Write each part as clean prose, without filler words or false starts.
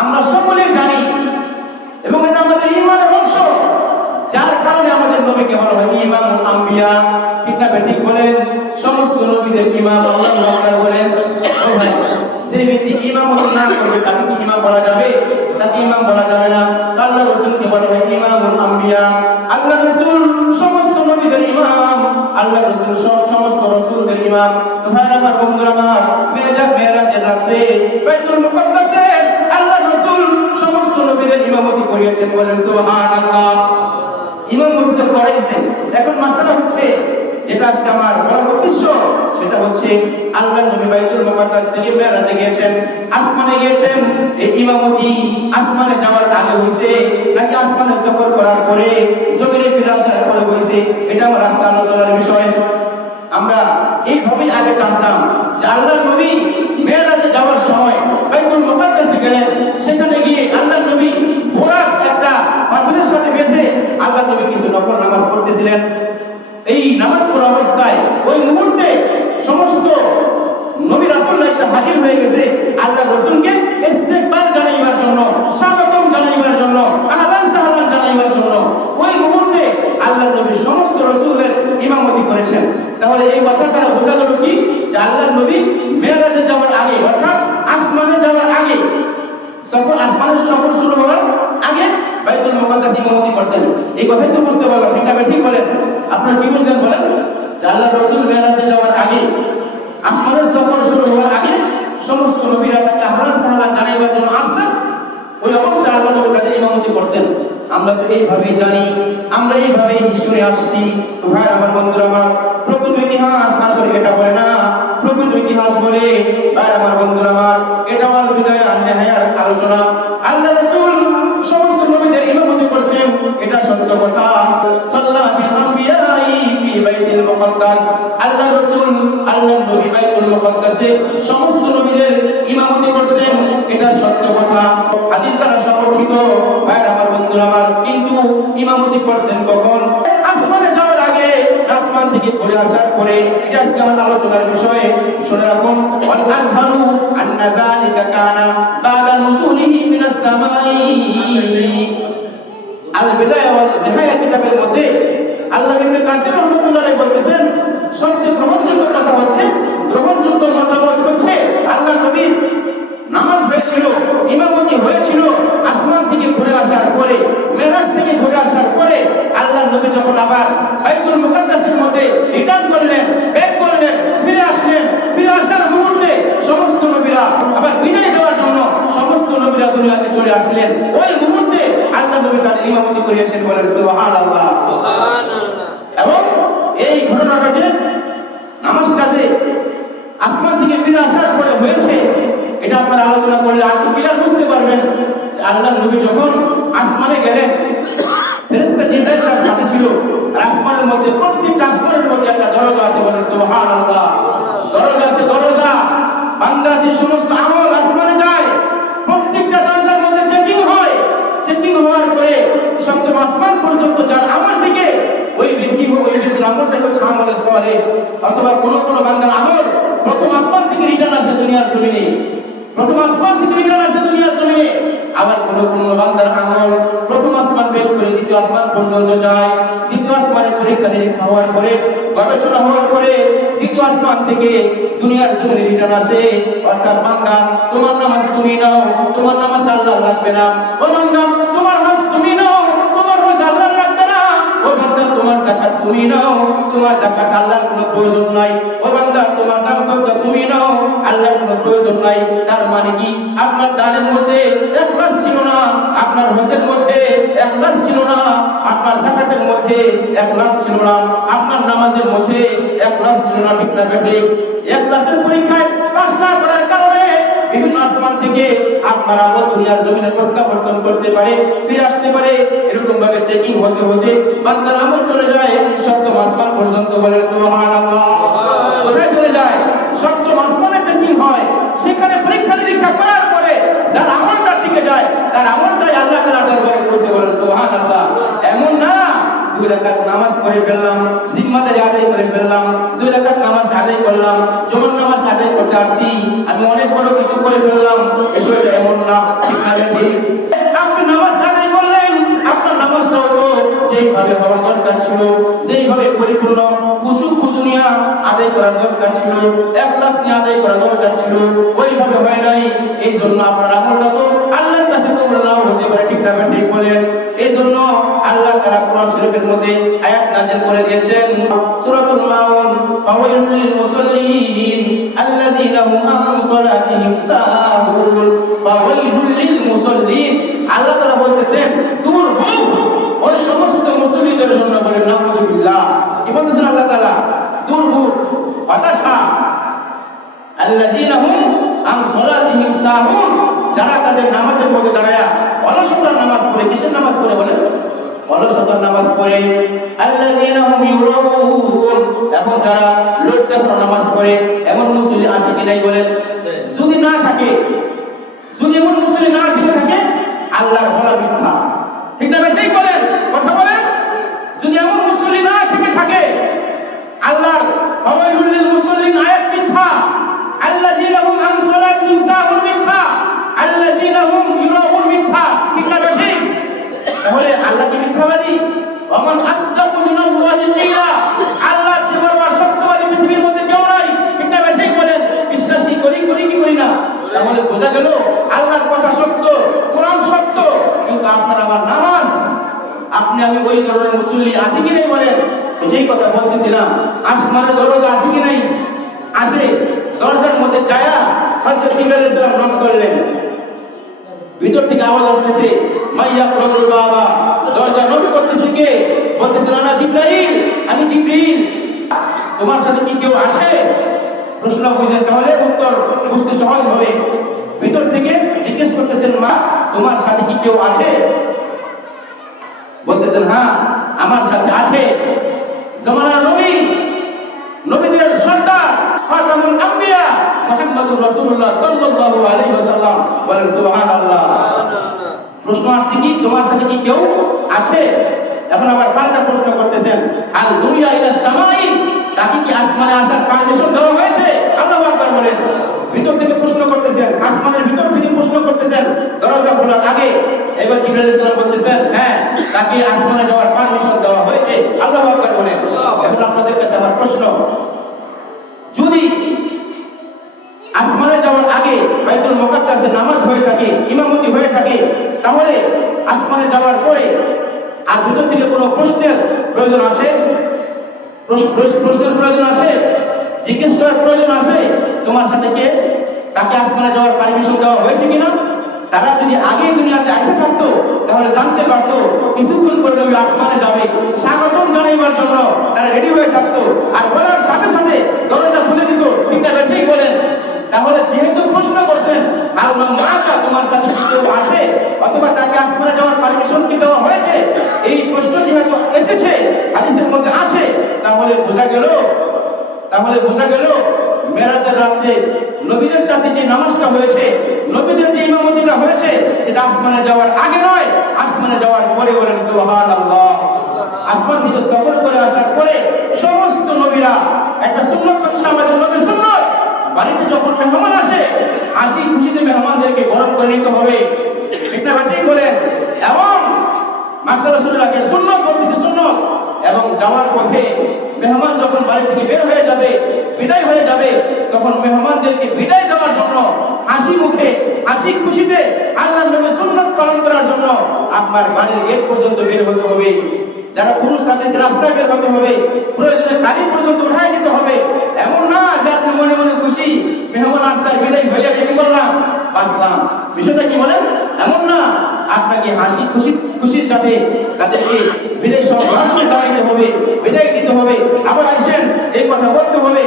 আমরা সকলেই জানি এবং এটা আমাদের ঈমানের অংশ, যার কারণে আমাদের নবীকে বলা হয় ইমামুল আম্বিয়া। ঠিক না ঠিক বলেন? সমস্ত নবীদের ইমাম আল্লাহু আকবার বলেন। ও ভাই, যে ব্যক্তি ইমামত না করবে তাকে কি ইমাম বলা যাবে? তাকে ইমাম বলা যাবে না। আল্লাহ রাসূলকে বলা হয় ইমামুল আম্বিয়া। আল্লাহ রাসূল সমস্ত নবীদের ইমাম, আল্লাহ রাসূল সমস্ত রাসূলদের ইমাম। তো ভাইরা আমার, বন্ধুরা আমার, মেরাজের রাতে বাইতুল মুকাদ্দাসে আল্লাহ রাসূল সমস্ত নবীদের ইমামতি করিয়েছেন। বলেন সুবহানাল্লাহ। ইমামতি তো করাইছেন। এখন মাসালা হচ্ছে, যেটা আজকে আমার বড় উদ্দেশ্য, সেটা হচ্ছে আল্লাহ নবী বাইতুল মুকাদ্দাস থেকে মেরাজে গিয়েছেন, আসমানে গিয়েছেন। এই ইমামতি আসমানে যাওয়ার আগে হইছে নাকি আসমানে সফর করার পরে জমিনে ফিরে আসার পরে হইছে, এটা আমার আজকে আলোচনার বিষয়। আমরা এইভাবেই আগে জানতাম যে আল্লাহ নবী মেরাজে যাওয়ার সময় বাইতুল মুকাদ্দাসে গেলেন। সেখানে গিয়ে আল্লাহ নবী বোরাক একটা পাথরের সাথে বেঁধে আল্লাহ নবী কিছু নফল নামাজ পড়তেছিলেন। এই নামাজ পড়া অবস্থায় ওই মুহূর্তে সমস্ত নবী রাসূলরা এসে হাজির হয়ে গেছে আল্লাহ রাসূলকে ইস্তেকবাল জানাইবার জন্য, স্বাগতম জানাইবার জন্য, আহলান সাহলান জানাইবার জন্য। ওই মুহূর্তে আল্লাহ নবী সমস্ত রাসূলদের ইমামতি করেছেন। তাহলে এই কথাটা বোঝা গেল কি, যে আল্লাহ নবী মেরাজে যাওয়ার আগে, অর্থাৎ আসমানে যাওয়ার আগে, আসমানের সফর শুরু হওয়ার আগে বাইতুল মুকাদ্দাস ইমামতি করতেন। এই কথাই তো বুঝতে পারলাম। ঠিক বলেন? আপনারা কি বলতেন বলেন? যে আল্লাহ রাসূল মেরাজে যাওয়ার আগে, আসমানের সফর শুরু হওয়ার আগে সমস্ত নবীরা তাকে আহলান সাহলান জানাইবার জন্য আসছেন। ওই অবস্থায় আল্লাহ নবী তাদের ইমামতি করছেন। আমরা তো এইভাবেই জানি, আমরা এইভাবেই শুনে আসছি। তো ভাই আমার, বন্ধুরা আমার, প্রকৃত ইতিহাস আসলে এটা বলে না। প্রকৃত ইতিহাস বলে, ভাই আমার, বন্ধুরা আমার, এটা আল বিদায়া আন নিহায়ার আলোচনা। আল্লাহ রাসূল সমস্ত নবীদের ইমামতি করছেন, এটা সত্য কথা। সাল্লাল্লাহু বিল আম্বিয়াই ফি বাইতুল মুকাদ্দাস। আল্লাহ রাসূল, আল্লাহ নবী বাইতুল মুকাদ্দাসে সমস্ত নবীদের ইমামতি করছেন, এটা সত্য কথা। হাদিস দ্বারা সমর্থিত। ভাই আমার, বন্ধুরা আমার, কিন্তু ইমামতি করছেন কখন? আসমানে যাওয়ার আগে, আসমান থেকে ঘুরে আসার পরে। এটা আজকে আমার আলোচনার বিষয়। শুনে রাখুন, ওয়াল আযহারু আন্না যালিকা কানা বাদা নুজুলিহি মিনাস সামাই। আল বিদায়া ওয়াল নিহায়া কিতাবের মধ্যে আল্লাহ ইবনে কাসির রাহমাতুল্লাহ আলাইহি বলতেছেন, সবচেয়ে গ্রহণযোগ্য কথা হচ্ছে, গ্রহণযোগ্য মতামত হচ্ছে, আল্লাহ নবীর নামাজ হয়েছিল, ইমামতি হয়েছিল আসমান থেকে ঘুরে আসার পরে, মেরাজ থেকে ঘুরে আসার পরে। আল্লাহ নবী যখন আবার বাইতুল মুকাদ্দাসের মধ্যে রিটার্ন করলেন, ব্যাক করলেন, ফিরে আসলেন, ফিরে আসার মুহূর্তে সমস্ত নবীরা আবার বিদায় দেওয়ার জন্য সমস্ত নবীরা দুনিয়াতে চলে আসলেন। ওই মুহূর্তে আল্লাহ নবী তাদের ইমামতি করিয়েছেন। বলেন সুবহানাল্লাহ। এবং এই ঘটনাটা যে নামাজটা যে আসমান থেকে ফিরে আসার পরে হয়েছে, এটা আপনারা আলোচনা করলে আর ক্লিয়ার বুঝতে পারবেন যে আল্লাহ নবী যখন আসমানে গেলেন, ফেরেশতা জিবরাইল তার সাথে ছিল। আর আসমানের মধ্যে, প্রত্যেকটা আসমানের মধ্যে একটা দরজা আছে। বলেন সুবহানাল্লাহ। দরজা আছে, দরজা। বান্দার যে সমস্ত আমল আসমানে যায়, প্রত্যেকটা দরজার মধ্যে চেকিং হয়। চেকিং হওয়ার পরে সপ্তম আসমান পর্যন্ত যার আমল থেকে ওই ব্যক্তির আমলটা হচ্ছে আমলে সালেহ, অথবা কোন বান্দার আমল প্রথম আসমান থেকে রিটার্ন আসে দুনিয়ার জমিনে, প্রথম আসমান থেকে রিটার্ন আসে দুনিয়ার জমিনে। আবার কোন বান্দার আমল প্রথম আসমান বের করে দ্বিতীয় আসমান পর্যন্ত যায়। দ্বিতীয় আসমানে পরীক্ষা নিরীক্ষা হওয়ার পরে, গবেষণা হওয়ার পরে দ্বিতীয় আসমান থেকে দুনিয়ার জমিনে রিটার্ন আসে। অর্থাৎ, বান্দা, তোমার নামাজ তুমি নাও, তোমার নামাজ আল্লাহ লাগবে না। ও বান্দা, তোমার নামাজ তুমি নাও, তোমার নামাজ আল্লাহ লাগবে না। ও বান্দা, তোমার যাকাত তুমি নাও, তোমার যাকাত আল্লাহর কোনো প্রয়োজন নাই। ও বান্দা, তোমার দান সদকা তুমি নাও, আল্লাহর কোনো প্রয়োজন নাই। তার মানে কি? আপনার দানের মধ্যে ইখলাস ছিল না, আপনার হজের মধ্যে ইখলাস ছিল না, আপনার যাকাতের মধ্যে ইখলাস ছিল না, আপনার নামাজের মধ্যে ইখলাস ছিল না। ঠিক না ঠিক? ইখলাসের পরীক্ষায় পাস না করার কারণে বিভিন্ন আসমান থেকে আপনার আমল দুনিয়ার জমিনে প্রত্যাবর্তন করতে পারে, ফিরে আসতে পারে। এরকম ভাবে চেকিং হতে হতে বান্দার আমল চলে যায় সপ্তম আসমান পর্যন্ত। বলেন সুবহানাল্লাহ। কোথায় চলে যায়? সপ্তম আসমানে চেকিং হয়। সেখানে পরীক্ষা নিরীক্ষা করার পরে যার আমলটা টিকে যায়, তার আমলটাই আল্লাহ তাআলার দরবারে পৌঁছে। বলেন সুবহানাল্লাহ। এমন না 2 রাকাত নামাজ পড়ে ফেললাম, জিম্মাদারি আদায় করে ফেললাম, 2 রাকাত নামাজ আদায় করলাম, জুমার নামাজ আদায় করতে আসছি, আমি অনেক বড় কিছু করে ফেললাম, বিষয়টা এমন না। ঠিক না ঠিক? আপনি নামাজ আদায় করলেন, আপনার নামাজটাও তো যেইভাবে হওয়া দরকার ছিল, যেইভাবে পরিপূর্ণ খুশু নিয়ে আদায় করার দরকার ছিল, ইখলাস নিয়ে আদায় করার দরকার ছিল, ওইভাবে হয় নাই। এই জন্য আপনার আমলটা তো আল্লাহর কাছে কবুল নাও হতে পারে। ঠিক না ঠিক বলেন? এই জন্য আল্লাহ তাআলা কোরআন শরীফের মধ্যে আয়াত নাযিল করে দিয়েছেন, সূরাতুল মাউন, ফাওয়াইলুল লিল মুসাল্লিন আল্লাযীনা হুম আন সালাতিহিম সাহুন। ফাওয়াইলুল লিল মুসাল্লিন, আল্লাহ তাআলা বলতেছেন দুর্ভোগ ওই সমস্ত মুসল্লিদের জন্য। বলেন নাউযুবিল্লাহ। কি বলতেছেন আল্লাহ তাআলা? দুর্ভোগ, হতাশা। আল্লাযীনা হুম আন সালাতিহিম সাহুন, যারা তাদের নামাজের মধ্যে দাঁড়ায়া অলসতার নামাজ পড়ে। কিসের নামাজ পড়ে বলেন? অলসতার নামাজ পড়ে। আল্লাযীনা হুম ইউরাউন, এখন যারা লোক দেখানো নামাজ পড়ে, এমন মুসল্লি আছে কি নাই বলেন? যদি না থাকে, যদি এমন মুসল্লি না থেকে থাকে, আল্লাহর বলা মিথ্যা। ঠিক না ঠিক বলেন? কথা বলেন। যদি এমন মুসল্লি না থেকে থাকে, আল্লাহর ফাওয়াইলুল লিল মুসাল্লিন আয়াত মিথ্যা, আল্লাযীনা হুম আন সালাতিহিম সাহুন মিথ্যা, আল্লাযীনা হুম ইউরাউন মিথ্যা। ঠিক না ঠিক? তাহলে আল্লাহ কি মিথ্যাবাদী? ওমান আসদাকু মিনাল্লাহি কিলা, আল্লাহ চেয়ে বড় সত্যবাদী পৃথিবীর মধ্যে কেউ নাই। ঠিক না ঠিক বলেন? বিশ্বাসী করি কি করি না? তাহলে বোঝা গেল আল্লাহর কথা সত্য, কোরআন সত্য, কিন্তু আপনার আমার নামাজ, আপনি আমি ওই ধরনের মুসল্লি আছে কি নাই বলেন? যেই কথা বলতেছিলাম, আসমানের দরজা আছে কি নাই? আছে। দরজার মধ্যে যায়া হযরত জিবরাইল আলাইহিস সালাম নক করলেন, ভিতর থেকে আওয়াজ আসতেছে, মাইয়া প্রভুর বাবা। দরজা নক করতেছে কে? বলতেছেন আনা জিবরাইল, আমি জিবরিল। তোমার সাথে কি কেউ আছে? প্রশ্ন বুঝেন, তাহলে উত্তর বুঝতে সহজ হবে। ভিতর থেকে জিজ্ঞেস করতেছেন, মা তোমার সাথে কি কেউ আছে? বলতেছেন হ্যাঁ আমার সাথে আছে। জামানার নবী, নবীদের সর্দার, খাতামুল আম্বিয়া মুহাম্মদুর রাসূলুল্লাহ সাল্লাল্লাহু আলাইহি ওয়াসাল্লাম। বলেন সুবহানাল্লাহ। প্রশ্ন আসছে কি তোমার সাথে কি কেউ আছে? এখন আবার পাল্টা প্রশ্ন করতেছেন, আল দুনিয়া ইলা সামাই, তাকে কি আসমানে আসার পারমিশন দেওয়া হয়েছে? আল্লাহু আকবার বলেন। ভিতর থেকে প্রশ্ন করতেছেন, আসমানের ভিতর থেকে প্রশ্ন করতেছেন দরজা খোলার আগে। এবার জিবরাইল আলাইহিস সালাম বলতেছেন, হ্যাঁ তাকে আসমানে যাওয়ার পারমিশন দেওয়া হয়েছে। আল্লাহু আকবার বলেন। এখন আপনাদের কাছে আমার প্রশ্ন, যদি আসমানে যাওয়ার আগে বাইতুল মুকাদ্দাসে নামাজ হয়ে থাকে, ইমামতি হয়ে থাকে, তাহলে আসমানে যাওয়ার পরে আর ভিতর থেকে কোনো প্রশ্নের প্রয়োজন আছে? প্রশ্নের প্রয়োজন আছে? জিজ্ঞেস করার প্রয়োজন আছে? তোমার সাথে কে? তাকে আসমানে যাওয়ার পারমিশন দেওয়া হয়েছে কিনা? তারা যদি আগে দুনিয়াতে এসে থাকতো তাহলে জানতে পারতো কিছুক্ষণ পরে নবী আসমানে যাবে, স্বাগতম জানাইবার জন্য তারা রেডি হয়ে থাকতো, আর বলার সাথে সাথে দরজা খুলে দিত। ঠিক না ঠিক বলেন? তাহলে যেহেতু প্রশ্ন করছেন আল্লাহ মাশা তোমার সাথে কি কেউ আছে, অথবা তাকে আসমানে যাওয়ার পারমিশন কি দেওয়া হয়েছে, এই প্রশ্ন যেহেতু এসেছে হাদিসের মধ্যে আছে, তাহলে বোঝা গেল মেরাজের রাতে নবীদের সাথে যে নামাজটা হয়েছে, নবীদের যে ইমামতিটা হয়েছে, এটা আসমানে যাওয়ার আগে নয়, আসমানে যাওয়ার পরে। বলেন সুবহানাল্লাহ। আসমান থেকে সফর করে আসার পরে সমস্ত নবীরা, একটা সুন্নাত হচ্ছে আমাদের নবীর সুন্নাত, বাড়িতে যখন মেহমান আসে হাসি খুশিতে মেহমানদেরকে গরম করে নিতে হবে। ঠিক না ঠিক বলেন? এবং মাসআলা শুনে রাখেন, সুন্নাত বলতেছে সুন্নাত। এবং যাওয়ার পথে মেহমান যখন বাড়ি থেকে বের হয়ে যাবে, বিদায় হয়ে যাবে, তখন মেহমানদেরকে বিদায় দেওয়ার জন্য হাসি মুখে, হাসি খুশিতে আল্লাহর নবীর সুন্নাত পালন করার জন্য আপনার বাড়ির গেট পর্যন্ত বের হতে হবে। যারা পুরুষ তাদেরকে রাস্তায় বের হতে হবে, প্রয়োজনে গাড়ি পর্যন্ত উঠাই দিতে হবে। এমন না যে আপনি মনে মনে খুশি, মেহমান আসছে বিদায় হয়ে কি বললাম বাঁচলাম, বিষয়টা কি বলেন? এমন না, আপনাকে হাসি খুশির সাথে তাদেরকে বিদায় সমাবেশে দাঁড়াইতে হবে, বিদায় দিতে হবে, আবার আসেন এই কথা বলতে হবে।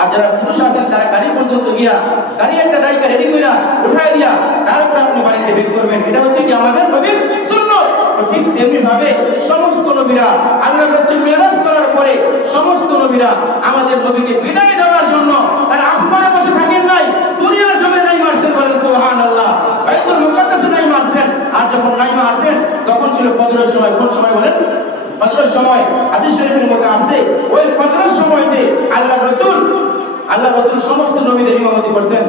আর যারা পুরুষ আছেন তারা গাড়ি পর্যন্ত গিয়া গাড়ি একটা ডাইকা রেডি কইরা উঠাই দিয়া তারপরে আপনি বাড়িতে বের করবেন। এটা হচ্ছে কি আমাদের নবীর সুন্নাত। ঠিক তেমনি ভাবে সমস্ত নবীরা আল্লাহর রাসূল মেরাজ করার পরে সমস্ত নবীরা আমাদের নবীকে বিদায় দেওয়ার জন্য তারা আসমানে বসে থাকেন নাই, দুনিয়ার জমিনে নাই মারছেন। বলেন সুবহানাল্লাহ। বাইতুল মুকাদ্দাসে নাই মারছেন। আর যখন নাইমা আসেন তখন ছিল ফজরের সময়। কোন সময় বলেন? ফজরের সময় হাদিস শরীফের মধ্যে আছে ওই ফজরের সময়তে আল্লাহ রাসূল সমস্ত নবীদের ইমামতি করছেন।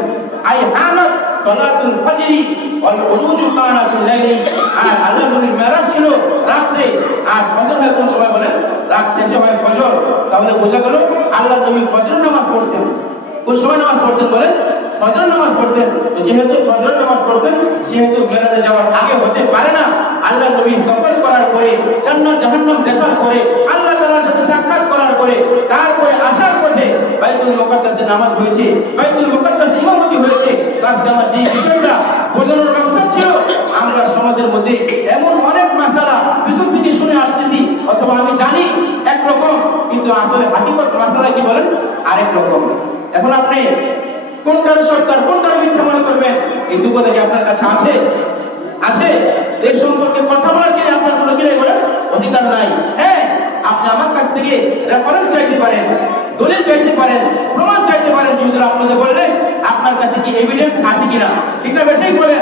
আই হানাত সালাতুল ফজরি ওয়াল উরুজু কানা ফিল লাইলি। আর আল্লাহ নবীর মেরাজ ছিল রাতে, আর ফজর হয় কোন সময় বলেন? রাত শেষে হয় ফজর। তাহলে বোঝা গেল আল্লাহ নবী ফজরের নামাজ পড়ছেন। কোন সময় নামাজ পড়ছেন বলেন? ফজরের নামাজ পড়ছেন। তো যেহেতু ফজরের নামাজ পড়ছেন সেহেতু মেরাজে যাওয়ার আগে হতে পারে না। আল্লাহ নবী সফর করার পরে, জান্নাত জাহান্নাম দেখার পরে, আল্লাহ তাআলার সাথে সাক্ষাৎ করার পরে, তারপরে আসার পথে বাইতুল মুকাদ্দাসে নামাজ হয়েছে, বাইতুল মুকাদ্দাসে ইমামতি হয়েছে। আজকে আমার যে বিষয়টা বোঝানোর মাকসাদ ছিল, আমরা সমাজের মধ্যে এমন অনেক মাসালা পিছন থেকে শুনে আসতেছি, অথবা আমি জানি একরকম, কিন্তু আসলে হাকিকত মাসালা কি বলেন আরেক রকম। এখন আপনি কোনটার সরকার কোনটার মিথ্যা মনে করবেন, এই যোগ্যতা কি আপনার কাছে আছে? এই সম্পর্কে কথা বলার কি আপনার কোনো কি নাই বলেন? অধিকার নাই। হ্যাঁ, আপনি আমার কাছ থেকে রেফারেন্স চাইতে পারেন, দলিল চাইতে পারেন, প্রমাণ চাইতে পারেন। হুজুর আপনাদের বললেন আপনার কাছে কি এভিডেন্স আছে কিনা, ঠিক না? বেঠিক বলেন।